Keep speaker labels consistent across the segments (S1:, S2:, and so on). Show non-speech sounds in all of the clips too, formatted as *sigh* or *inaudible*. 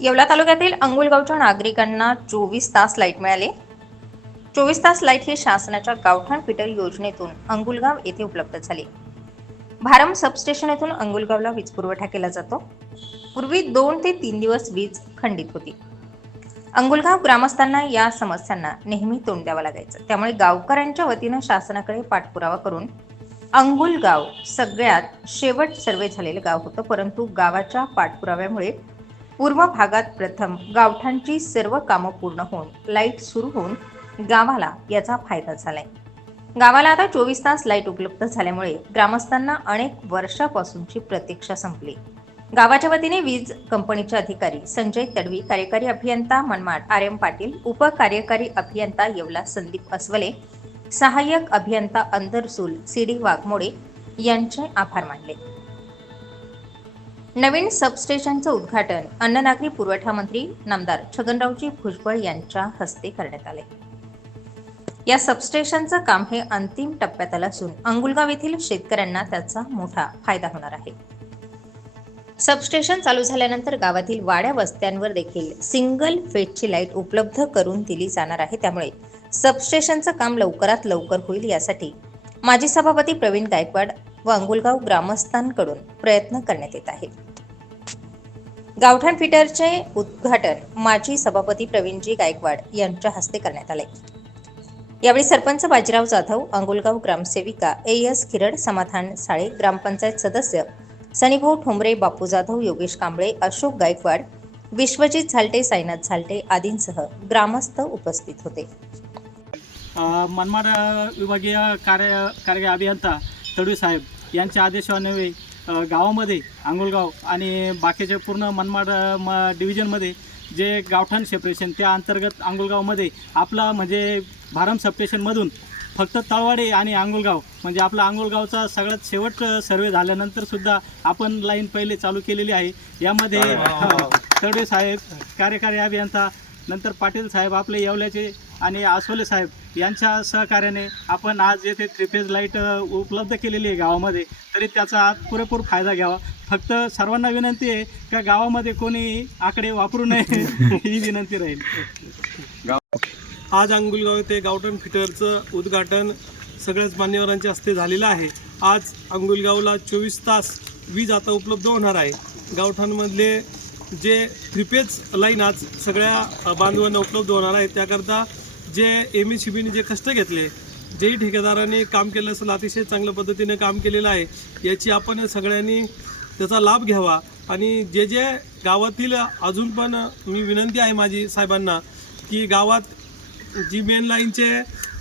S1: येवला तालुक्यातील अंगुलगावच्या नागरिकांना चोवीस तास लाइट मिळाले. चोवीस तास लाइट ही शासनाच्या गावठाण फिटर योजनेतून अंगुलगाव येथे उपलब्ध झाली. भारम सबस्टेशन येथून अंगुलगावला वीज पुरवठा केला जातो. पूर्वी दोन ते तीन दिवस वीज खंडित होती. अंगुलगाव ग्रामस्थांना या समस्यांना नेहमी तोंड द्यावं लागायचं. त्यामुळे गावकऱ्यांच्या वतीनं शासनाकडे पाठपुरावा करून अंगुलगाव सगळ्यात शेवट सर्वे झालेलं गाव होतं. परंतु गावाच्या पाठपुराव्यामुळे पूर्व भागात प्रथम गावठांची सर्व कामं पूर्ण होऊन लाइट सुरू होऊन गावाला याचा फायदा झालाय. गावाला आता चोवीस तास लाइट उपलब्ध झाल्यामुळे ग्रामस्थांना अनेक वर्षापासूनची प्रतीक्षा संपली. गावाच्या वतीने वीज कंपनीचे अधिकारी संजय तडवी कार्यकारी अभियंता मनमाड आर एम पाटील उपकार्यकारी अभियंता येवला संदीप अस्वले सहाय्यक अभियंता अंदरसूल सी डी वाघमोडे यांचे आभार मानले. नवीन सबस्टेशनचं उद्घाटन अन्न नागरी पुरवठा मंत्री नामदार छगनरावजी भुजबळ यांच्या हस्ते करण्यात आले. या सबस्टेशनचं काम हे अंतिम टप्प्यात आलं असून अंगुलगाव येथील शेतकऱ्यांना त्याचा मोठा फायदा होणार आहे. सबस्टेशन चालू झाल्यानंतर गावातील वाड्या वस्त्यांवर देखील सिंगल फेजची लाइट उपलब्ध करून दिली जाणार आहे. त्यामुळे सबस्टेशनचं काम लवकरात लवकर होईल यासाठी माजी सभापती प्रवीण गायकवाड व अंगुलगाव ग्रामस्थांकडून प्रयत्न करण्यात येत आहे गावठाण फिटरचे उद्घाटन माजी सभापती प्रवीणजी गायकवाड यांच्या हस्ते करण्यात आले. यावेळी सरपंच बाजीराव जाधव अंगुलगाव ग्रामसेविका ए एस खिरड समाधान साळे ग्रामपंचायत सदस्य सनीभाऊ ठोंबरे बापू जाधव योगेश कांबळे अशोक गायकवाड विश्वजित झालटे साईनाथ झालटे आदींसह ग्रामस्थ उपस्थित होते.
S2: मनमाड विभागीय कार्य कार्य अभियंता तडवी साहेब यांच्या आदेशान्वये गावामध्ये आंगोलगाव आणि बाकीचे पूर्ण मनमाड म डिव्हिजनमध्ये जे गावठाण सेपरेशन त्या अंतर्गत आंगोलगावमध्ये आपला म्हणजे भारम सबस्टेशनमधून फक्त तळवाडे आणि आंगोलगाव म्हणजे आपला आंगोलगावचा सगळ्यात शेवट सर्वे झाल्यानंतर सुद्धा आपण लाईन पहिले चालू केलेली आहे. यामध्ये *laughs* तडवे साहेब कार्यकारी अभियंता नंतर पाटील साहेब आपले येवल्याचे आणि आसोले साहेब यांच्या सहकार्याने आपण आज येथे थ्री फेज लाइट उपलब्ध केलेली आहे गावामध्ये. तरी त्याचा पुरेपूर फायदा घ्यावा. फक्त सर्वांना विनंती आहे का गावामध्ये कोणी आकडे वापरू नये ही विनंती राहील.
S3: आज अंगुलगाव येथे गावठण फिटरचं उद्घाटन सगळ्याच मान्यवरांच्या हस्ते झालेलं आहे. आज अंगुलगावला चोवीस तास वीज आता उपलब्ध होणार आहे. गावठाणमधले जे थ्रीपेज लाईन आज सगळ्या बांधवांना उपलब्ध होणार आहे. त्याकरता जे एम एस सी बीने जे कष्ट घेतले जेही ठेकेदारांनी काम केलं असेल अतिशय चांगल्या पद्धतीने काम केलेलं आहे याची आपण सगळ्यांनी त्याचा लाभ घ्यावा. आणि जे जे गावातील अजून पण मी विनंती आहे माझी साहेबांना की गावात जी मेन लाईनचे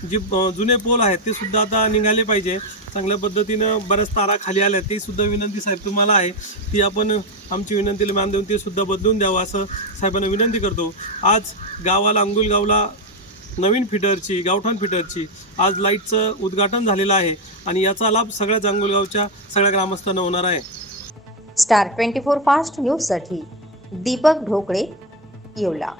S3: जी जुने पोल आहेत ते सुद्धा आता निघाले पाहिजे. चांगल्या पद्धतीनं बऱ्याच तारा खाली आल्या ते सुद्धा विनंती साहेब तुम्हाला आहे. ती आपण आमची विनंतीला मान देऊन ते सुद्धा बदलून द्यावं असं साहेबांना विनंती करतो. आज गावाला अंगुलगावला नवीन फिटरची गावठाण फिटरची आज लाईटचं उद्घाटन झालेलं आहे आणि याचा लाभ सगळ्या जांगुलगावच्या सगळ्या ग्रामस्थांना होणार आहे.
S1: स्टार ट्वेंटी फोर फास्ट न्यूजसाठी दीपक ढोकळे येवला.